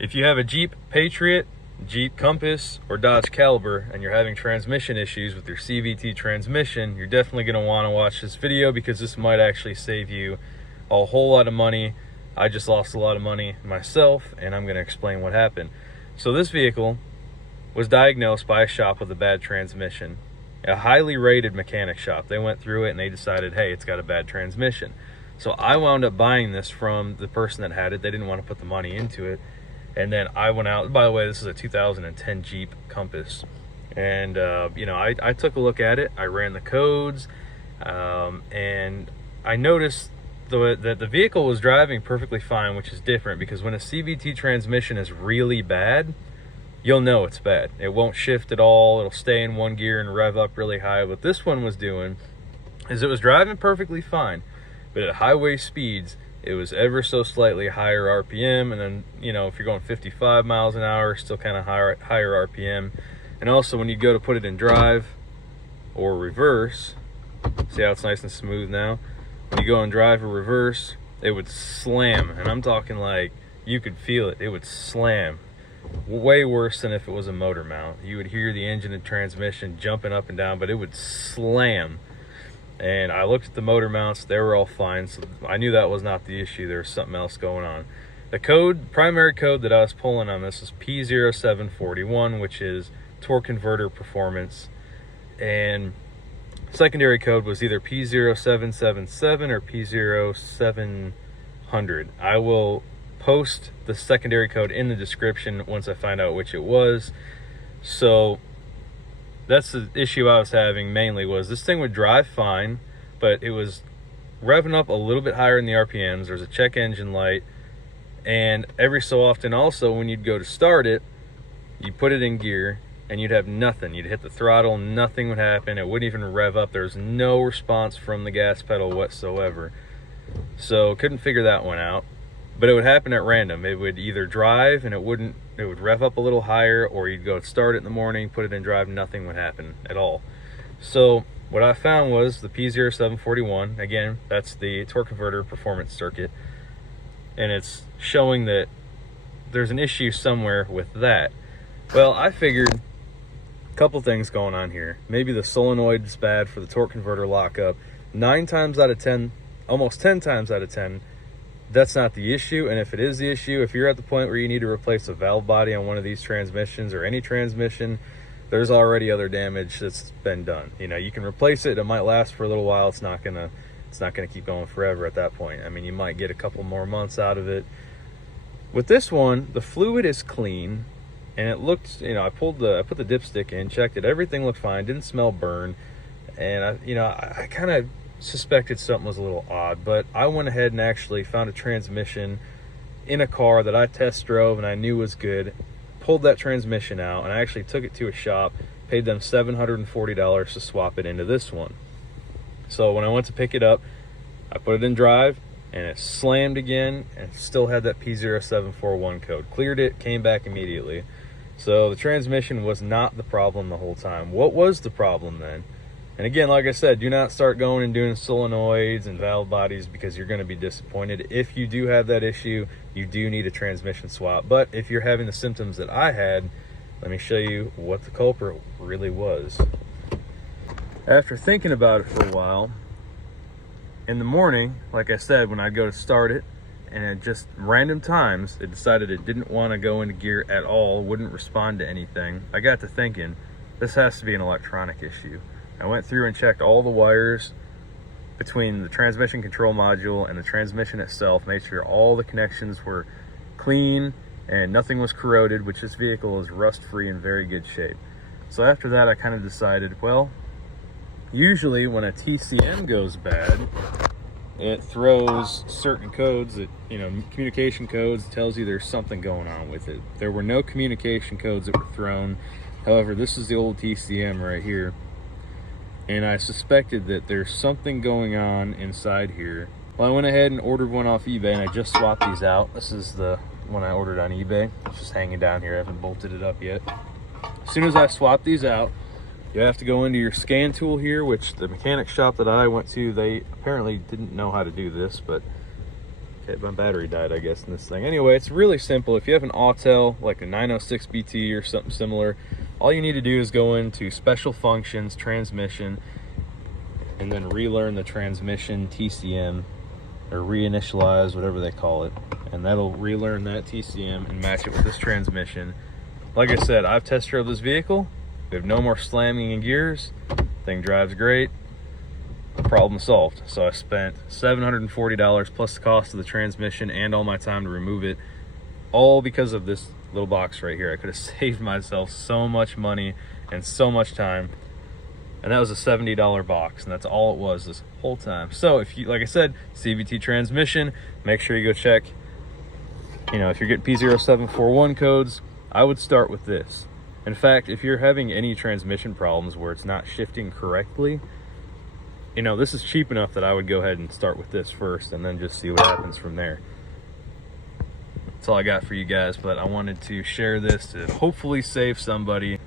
If you have a Jeep Patriot, Jeep Compass, or Dodge Caliber and you're having transmission issues with your CVT transmission, you're definitely going to want to watch this video because this might actually save you a whole lot of money. I just lost a lot of money myself, and I'm going to explain what happened. So this vehicle was diagnosed by a shop with a bad transmission, a highly rated mechanic shop. They went through it and they decided, hey, it's got a bad transmission. So I wound up buying this from the person that had it. They didn't want to put the money into it. And then I went out, by the way, this is a 2010 Jeep Compass. And, you know, I took a look at it. I ran the codes, and I noticed that the vehicle was driving perfectly fine, which is different because when a CVT transmission is really bad, you'll know it's bad. It won't shift at all. It'll stay in one gear and rev up really high. What this one was doing is it was driving perfectly fine, but at highway speeds, it was ever so slightly higher RPM, and then, you know, if you're going 55 miles an hour, still kind of higher RPM. And also when you go to put it in drive or reverse, see how it's nice and smooth now? When you go in drive or reverse, it would slam, and I'm talking like you could feel it. It would slam. Way worse than if it was a motor mount. You would hear the engine and transmission jumping up and down, but it would slam. And I looked at the motor mounts, they were all fine, so I knew that was not the issue. There was something else going on. The code, primary code that I was pulling on this is P0741, which is torque converter performance. And secondary code was either P0777 or P0700. I will post the secondary code in the description once I find out which it was. So that's the issue I was having mainly, was this thing would drive fine, but it was revving up a little bit higher in the RPMs. There's a check engine light, and every so often also when you'd go to start it, you put it in gear and you'd have nothing. You'd hit the throttle, nothing would happen. It wouldn't even rev up. There's no response from the gas pedal whatsoever. So couldn't figure that one out. But it would happen at random. It would either drive and it would rev up a little higher, or you'd go start it in the morning, put it in drive, nothing would happen at all. So what I found was the P0741. Again, that's the torque converter performance circuit, and it's showing that there's an issue somewhere with that. Well, I figured a couple things going on here. Maybe the solenoid is bad for the torque converter lockup. 9 times out of 10, almost 10 times out of 10, that's not the issue. And if it is the issue, if you're at the point where you need to replace a valve body on one of these transmissions or any transmission, there's already other damage that's been done. You know, you can replace it. It might last for a little while. It's not gonna keep going forever at that point. I mean, you might get a couple more months out of it. With this one, the fluid is clean, and it looked, you know, I put the dipstick in, checked it, everything looked fine, didn't smell burn, and I kind of suspected something was a little odd, but I went ahead and actually found a transmission in a car that I test drove and I knew was good, pulled that transmission out, and I actually took it to a shop, paid them $740 to swap it into this one. So when I went to pick it up, I put it in drive and it slammed again and still had that P0741 code. Cleared it, came back immediately. So the transmission was not the problem the whole time. What was the problem then? And again, like I said, do not start going and doing solenoids and valve bodies because you're going to be disappointed. If you do have that issue, you do need a transmission swap. But if you're having the symptoms that I had, let me show you what the culprit really was. After thinking about it for a while, in the morning, like I said, when I'd go to start it, and at just random times, it decided it didn't want to go into gear at all, wouldn't respond to anything. I got to thinking, this has to be an electronic issue. I went through and checked all the wires between the transmission control module and the transmission itself, made sure all the connections were clean and nothing was corroded, which this vehicle is rust-free in very good shape. So after that, I kind of decided, well, usually when a TCM goes bad, it throws certain codes that, you know, communication codes, tells you there's something going on with it. There were no communication codes that were thrown. However, this is the old TCM right here. And I suspected that there's something going on inside here. Well, I went ahead and ordered one off eBay, and I just swapped these out. This is the one I ordered on eBay. It's just hanging down here. I haven't bolted it up yet. As soon as I swap these out, you have to go into your scan tool here, which the mechanic shop that I went to, they apparently didn't know how to do this, but Okay, my battery died, I guess, in this thing. Anyway, it's really simple. If you have an Autel, like a 906 BT or something similar, all you need to do is go into Special Functions, Transmission, and then relearn the transmission TCM, or reinitialize, whatever they call it. And that'll relearn that TCM and match it with this transmission. Like I said, I've test drove this vehicle. We have no more slamming in gears. Thing drives great. Problem solved. So I spent $740 plus the cost of the transmission and all my time to remove it, all because of this little box right here. I could have saved myself so much money and so much time, and that was a $70 box, and that's all it was this whole time. So if you, like I said, CVT transmission, make sure you go check, you know, if you're getting P0741 codes, I would start with this. In fact, if you're having any transmission problems where it's not shifting correctly, you know, this is cheap enough that I would go ahead and start with this first and then just see what happens from there. That's all I got for you guys, but I wanted to share this to hopefully save somebody.